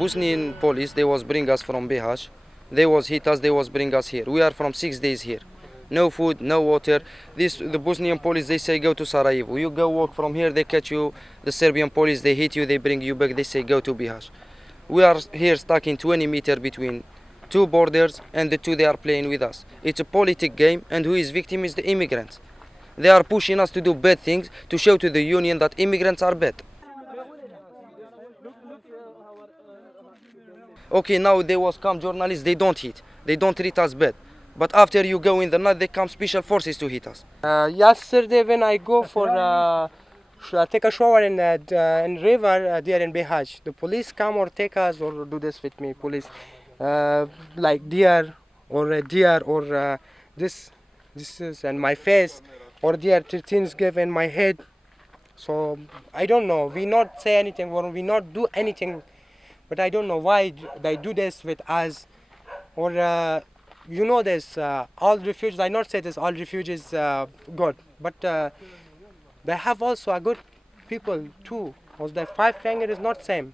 Bosnian police, they was bring us from Bihać. They was hit us, they was bring us here. We are from 6 days here. No food, no water. The Bosnian police, they say go to Sarajevo. You go walk from here, they catch you. The Serbian police, they hit you, they bring you back, they say go to Bihać. We are here stuck in 20 meters between two borders, and the two they are playing with us. It's a politic game, and who is victim is the immigrants. They are pushing us to do bad things to show to the union that immigrants are bad. Okay, now they was come journalists, they don't hit. They don't treat us bad. But after you go in the night, they come special forces to hit us. Yesterday when I go for take a shower in river there in Bihać, the police come or take us or do this with me, police. Like deer or this is and my face or deer things give in my head. So I don't know. We not say anything or we not do anything, but I don't know why they do this with us. Or you know this all refugees. I not say this all refugees good, but they have also a good people too. Because the five finger is not same.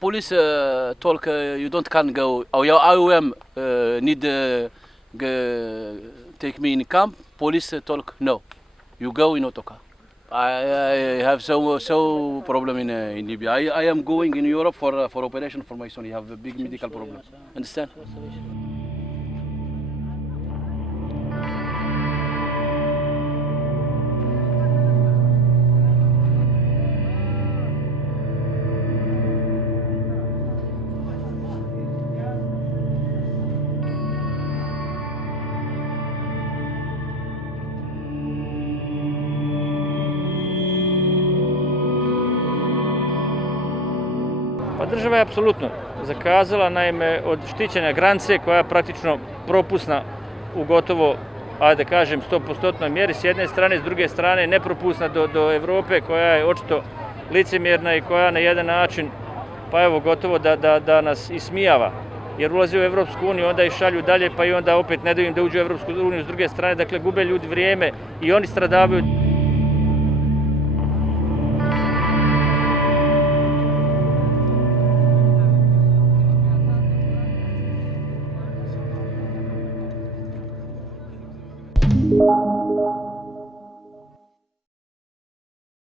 Police talk you don't can go. Oh, yeah, IOM need take me in camp. Police talk no. You go in Otoka. I have so problem in Libya. I am going in Europe for operation for my son. He have a big medical problem. Understand? Pa država je apsolutno zakazala, naime, od štićenja granice koja je praktično propusna u gotovo, ajde da kažem, 100% mjeri s jedne strane, s druge strane nepropusna do Evrope koja je očito licemjerna i koja na jedan način, pa evo, gotovo da nas ismijava. Jer ulazi u Evropsku uniju, onda ih šalju dalje, pa i onda opet ne daju im da uđu u Evropsku uniju s druge strane, dakle gube ljudi vrijeme i oni stradavaju. you